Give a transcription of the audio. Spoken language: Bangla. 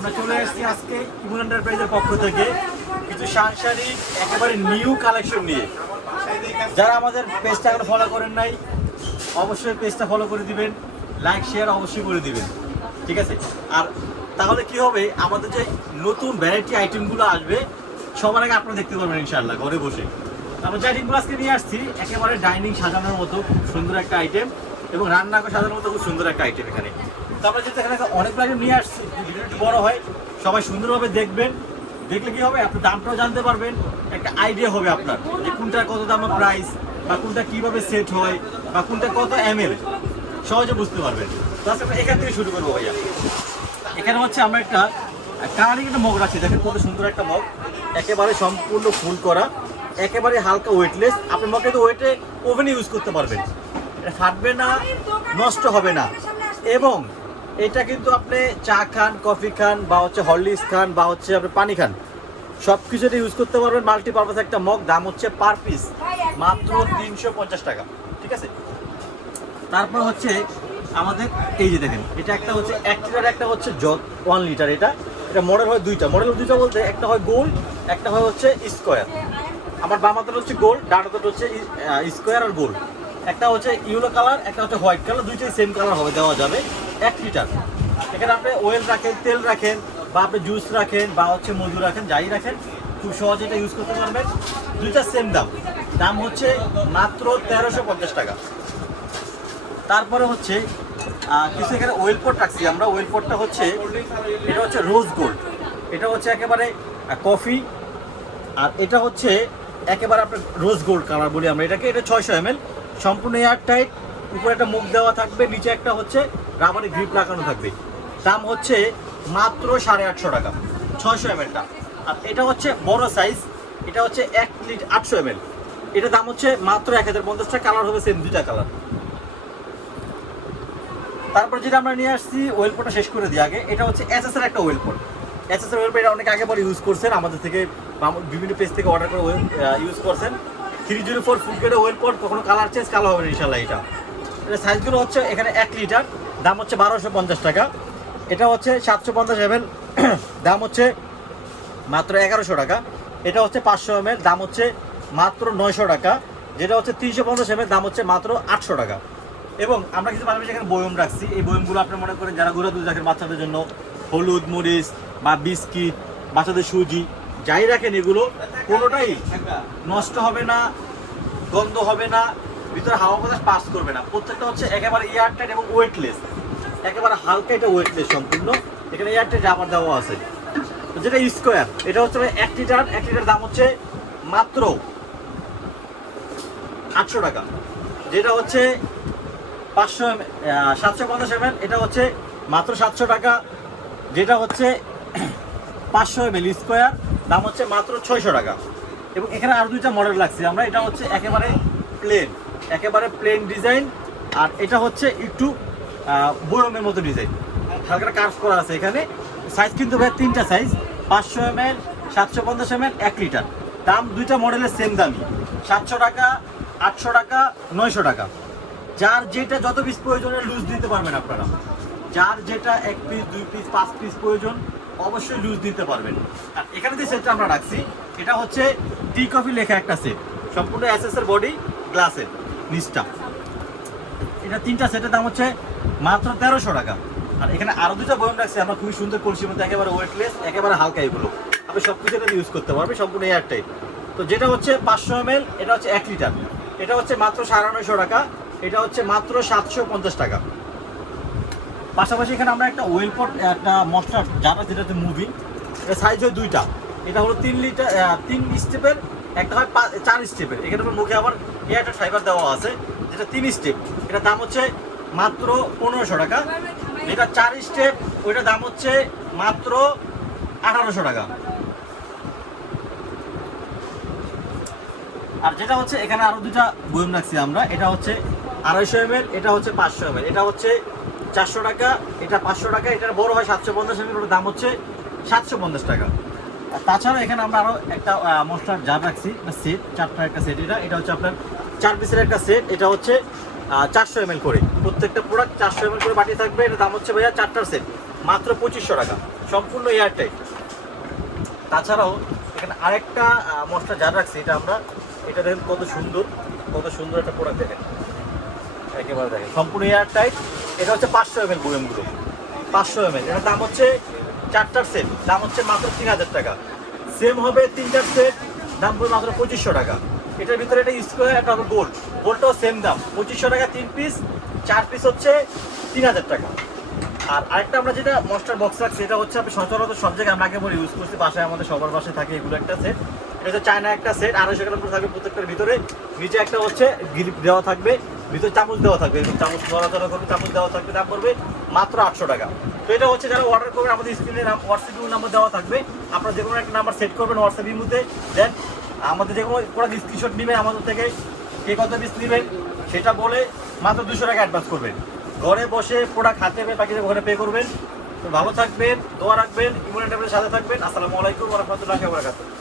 আমরা চলে এসেছি আজকে ইমন এন্টারপ্রাইজের পক্ষ থেকে কিছু সাংসারিক, একেবারে নিউ কালেকশন নিয়ে। যারা আমাদের পেজটা এখন ফলো করেন নাই, অবশ্যই পেজটা ফলো করে দিবেন লাইক শেয়ার অবশ্যই করে দিবেন, ঠিক আছে? আর তাহলে কি হবে, আমাদের যে নতুন ভ্যারাইটি আইটেমগুলো আসবে, সবার আগে আপনারা দেখতে পারবেন ইনশাআল্লাহ, ঘরে বসে। আমরা যে আইটেমগুলো আজকে নিয়ে আসছি, একেবারে ডাইনিং সাজানোর মতো, খুব সুন্দর একটা আইটেম এবং রান্না করে সাজানোর মতো খুব সুন্দর একটা আইটেম এখানে। তো আমরা যেহেতু এখানে অনেক আইটেম নিয়ে আসছি। ভিডিওটা বড় হয়। সবাই সুন্দরভাবে দেখবেন। দেখলে কি হবে? আপনি দামটাও জানতে পারবেন। একটা আইডিয়া হবে আপনার যে কোনটা কত দাম প্রাইস বা কোনটা কীভাবে সেট হয়, বা কোনটা কত এম এল সহজে বুঝতে পারবেন। তো আজকে আমরা এখান থেকে শুরু করব ভাইয়া। এখানে হচ্ছে আমরা একটা কালারিং একটা মগ রাখছি। দেখেন কত সুন্দর একটা মগ। একেবারে সম্পূর্ণ ফুল করা। একেবারে হালকা ওয়েটলেস আপনি মগে তো ওয়েটে ওভেনে ইউজ করতে পারবেন। এটা ফাটবে না, নষ্ট হবে না। এবং এটা কিন্তু আপনি চা খান, কফি খান, বা হচ্ছে হরলিক্স খান, বা হচ্ছে আপনি পানি খান। সব কিছুতে ইউজ করতে পারবেন। মাল্টিপারপাস একটা মগ, দাম হচ্ছে পার পিস মাত্র তিনশো পঞ্চাশ টাকা। ঠিক আছে? তারপর হচ্ছে আমাদের, এই যে দেখেন, এটা একটা হচ্ছে এক লিটার একটা হচ্ছে জগ ওয়ান লিটার এটা। এটা মডেল হয় দুইটা। মডেল দুইটা বলতে, একটা হয় গোল, একটা হয় হচ্ছে স্কোয়ার আমার বাম হাতের হচ্ছে গোল, ডান হাতের হচ্ছে স্কোয়ার আর গোল। একটা হচ্ছে ইউলো কালার একটা হচ্ছে হোয়াইট কালার দুইটাই সেম কালার হবে, দেওয়া যাবে। এক লিটার। এখানে আপনি ওয়েল রাখেন, তেল রাখেন, বা আপনি জুস রাখেন, বা হচ্ছে মধু রাখেন, যাই রাখেন, খুব সহজে এটা ইউজ করতে পারবেন। দুইটা সেম দাম। দাম হচ্ছে মাত্র তেরোশো পঞ্চাশ টাকা। তারপরে হচ্ছে কিছু এখানে ওয়েল পট রাখছি আমরা। ওয়েল পটটা হচ্ছে, এটা হচ্ছে রোজ গোল্ড এটা হচ্ছে একেবারে কফি আর এটা হচ্ছে একেবারে আপনার রোজ গোল্ড কালার বলি আমরা এটাকে। এটা ছয়শো এম সম্পূর্ণ এয়ার টাইট উপরে একটা মুখ দেওয়া থাকবে, নিচে একটা হচ্ছে রাবারে গ্রিপ লাগানো থাকবে। দাম হচ্ছে মাত্র সাড়ে আটশো টাকা, ছয়শো এম এলটা আর এটা হচ্ছে বড় সাইজ এটা হচ্ছে এক লিটার আটশো এম এল এটা দাম হচ্ছে মাত্র এক হাজার পঞ্চাশ টাকা কালার হবে সেম দুইটা কালার তারপর যেটা আমরা নিয়ে আসছি ওয়েল পোর্টটা শেষ করে দিই আগে। এটা হচ্ছে এসএস এর একটা ওয়েল পোর্ট এসএস এর ওয়েল পোর্ট এটা অনেক আগে পরে ইউজ করছেন, আমাদের থেকে বিভিন্ন পেজ থেকে অর্ডার করে ইউজ করছেন। Three zero four food grade oil pot কখনো কালার চেঞ্জ কালো হবে না ইনশাল্লাহ এটা। এটা সাইজগুলো হচ্ছে এখানে এক লিটার। দাম হচ্ছে বারোশো পঞ্চাশ টাকা। এটা হচ্ছে সাতশো পঞ্চাশ এমএল দাম হচ্ছে মাত্র এগারোশো টাকা। এটা হচ্ছে পাঁচশো এমএল দাম হচ্ছে মাত্র নয়শো টাকা। যেটা হচ্ছে তিনশো পঞ্চাশ এমএল দাম হচ্ছে মাত্র আটশো টাকা। এবং আমরা কিছু পাশাপাশি এখানে বয়ম রাখছি। এই বয়মগুলো আপনি মনে করেন যারা গুঁড়া দুধ রাখেন, বাচ্চাদের জন্য হলুদ, মরিচ বা বিস্কিট, বাচ্চাদের সুজি, যাই রাখেন এগুলো, কোনোটাই নষ্ট হবে না, গন্ধ হবে না। ভিতরে হাওয়া বাতাস পাস করবে না। প্রত্যেকটা হচ্ছে একেবারে এয়ারটাইট এবং ওয়েটলেস একেবারে হালকা এটা ওয়েটলেস সম্পূর্ণ। এখানে এয়ারটাইট রাবার দেওয়া আছে। যেটা স্কোয়ার এটা হচ্ছে এক লিটার। এক লিটার দাম হচ্ছে মাত্র আটশো টাকা। যেটা হচ্ছে পাঁচশো এম সাতশো পঞ্চাশ এমএল এটা হচ্ছে মাত্র সাতশো টাকা। যেটা হচ্ছে পাঁচশো এমএল স্কোয়ার দাম হচ্ছে মাত্র ছয়শো টাকা। এবং এখানে আরও দুইটা মডেল লাগছে আমরা। এটা হচ্ছে একেবারে প্লেন একেবারে প্লেন ডিজাইন আর এটা হচ্ছে একটু বয়মের মতো ডিজাইন হালকা কার্ভ করা আছে এখানে। সাইজ কিন্তু ভাই তিনটা সাইজ পাঁচশো এমএল সাতশো পঞ্চাশ এমএল এক লিটার। দাম দুইটা মডেলের সেম দামই। সাতশো টাকা, আটশো টাকা, নয়শো টাকা। যার যেটা যত পিস প্রয়োজনে লুজ দিতে পারবেন আপনারা। যার যেটা এক পিস দুই পিস পাঁচ পিস প্রয়োজন, অবশ্যই লুজ দিতে পারবেন। আর এখানে যে সেটটা আমরা রাখছি, এটা হচ্ছে টি কফি লেখা একটা সেট সম্পূর্ণ এসএস এর বডি গ্লাসের নিচটা এটা তিনটা সেটের দাম হচ্ছে মাত্র তেরোশো টাকা। আর এখানে আরও দুটো বয়ম রাখছে, আমরা খুবই সুন্দর কলসির মধ্যে একেবারে ওয়েটলেস একেবারে হালকা এগুলো। আপনি সব কিছু ইউজ করতে পারবে সম্পূর্ণ এয়ার টাইপ তো যেটা হচ্ছে পাঁচশো এম এটা হচ্ছে এক লিটার এটা হচ্ছে মাত্র সাড়ে নয়শো টাকা, এটা হচ্ছে মাত্র সাতশো পঞ্চাশ টাকা। পাশাপাশি এখানে আমরা একটা ওয়েল পট একটা মশলা জানা হচ্ছে মুভি এটা সাইজ হয় দুইটা। এটা হলো তিন লিটার তিন স্টেপের একটা হয় চার স্টেপের এখানে মুখে আবার এয়ারটেল ফাইবার দেওয়া আছে, যেটা তিন স্টেপ এটার দাম হচ্ছে মাত্র পনেরোশো টাকা। যেটা চার স্টেপ ওইটার দাম হচ্ছে মাত্র আঠারোশো টাকা। আর যেটা হচ্ছে, এখানে আরও দুটা বয়ম রাখছি আমরা। এটা হচ্ছে আড়াইশো এম এটা হচ্ছে পাঁচশো এম এটা হচ্ছে চারশো টাকা, এটা পাঁচশো টাকা, এটার বড় হয় সাতশো পঞ্চাশ এম ওটার দাম হচ্ছে সাতশো পঞ্চাশ টাকা। তাছাড়া এখানে আমরা আরও একটা মশলার জার রাখছি সেট চারটা একটা সেট এটা এটা হচ্ছে আপনার চার পিসের একটা সেট এটা হচ্ছে চারশো এম করে। প্রত্যেকটা প্রোডাক্ট চারশো এম করে বাটি থাকবে এটা দাম হচ্ছে ভাইয়া চারটার সেট মাত্র পঁচিশশো টাকা। সম্পূর্ণ এয়ার টাইট তাছাড়াও, এখানে আরেকটা মশলা যা রাখছি, এটা আমরা, এটা দেখেন কত সুন্দর কত সুন্দর একটা প্রোডাক্ট দেখেন। একেবারে দেখেন, সম্পূর্ণ এয়ার টাইট এটা হচ্ছে পাঁচশো এম এল বয়ামগুলো পাঁচশো এম এল এটার দাম হচ্ছে চারটার সেট দাম হচ্ছে মাত্র তিন হাজার টাকা। সেম হবে তিনটার সেট দাম পড়বে মাত্র পঁচিশশো টাকা। এটার ভিতরে একটা স্কোয়ার একটা হবে গোল্ড গোল্ডটাও সেম দাম। পঁচিশশো টাকা তিন পিস চার পিস হচ্ছে তিন হাজার টাকা। আর আরেকটা আমরা যেটা মস্টার বক্স রাখছি এটা হচ্ছে আপনি সচরাচর সব জায়গায় আমরা বলে ইউজ করছি, বাসায় আমাদের সবার বাসায় থাকে এগুলো একটা সেট এটা হচ্ছে চায়না একটা সেট আড়াইশো গ্রাম করে থাকবে প্রত্যেকটার ভিতরে। নিচে একটা হচ্ছে গিলিপ দেওয়া থাকবে, ভিতরে চামচ দেওয়া থাকবে। চামচ নড়াচড়া করবে, চামচ দেওয়া থাকবে, দাম পড়বে মাত্র আটশো টাকা। তো এটা হচ্ছে যারা অর্ডার করবেন আমাদের স্ক্রিনে হোয়াটসঅ্যাপ নাম্বার দেওয়া থাকবে। আপনারা যে কোনো একটা নাম্বার সেট করবেন হোয়াটসঅ্যাপ ইমুতে দেন আমাদের যে কোনো স্ক্রিনশট নেবেন, আমাদের থেকে কে কত পিস নেবেন, সেটা বলে মাত্র দুশো টাকা অ্যাডভান্স করবেন। ঘরে বসে প্রোডাক্ট হাতে পেয়ে বাকিদের ঘরে পে করবেন। তো ভালো থাকবেন, দোয়া রাখবেন ইমোনিটেবলের সাথে থাকবেন। আসসালামু আলাইকুম রহমতুল্লাহ বরাকাতুহ।